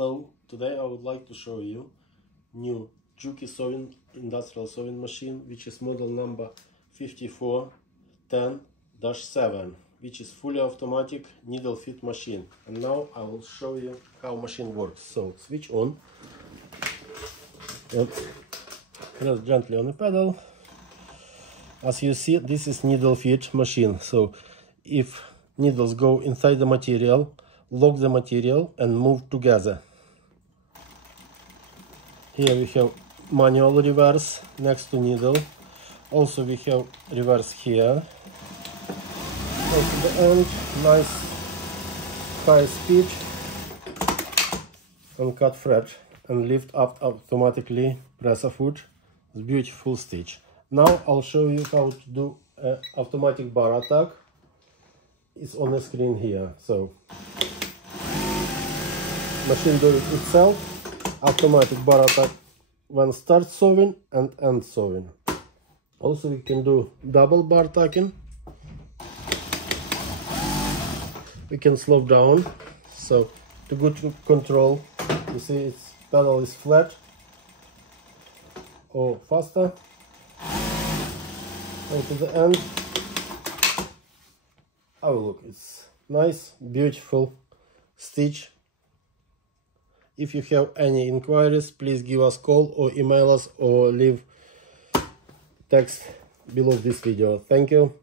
Hello, today I would like to show you new JUKI industrial sewing machine, which is model number 5410N-7, which is fully automatic needle fit machine. And now I will show you how machine works. So switch on, press gently on the pedal. As you see, this is needle fit machine. So if needles go inside the material, lock the material and move together. Here we have manual reverse next to needle. Also we have reverse here. And to the end, nice high speed and cut thread and lift up automatically presser foot. It's beautiful stitch. Now I'll show you how to do automatic bar attack. It's on the screen here. So machine does it itself. Automatic bar attack when start sewing and end sewing. Also we can do double bar tacking. We can slow down, so to good control. You see its pedal is flat or faster. And to the end. Oh look, it's nice, beautiful stitch. If you have any inquiries, please give us a call or email us or leave text below this video. Thank you.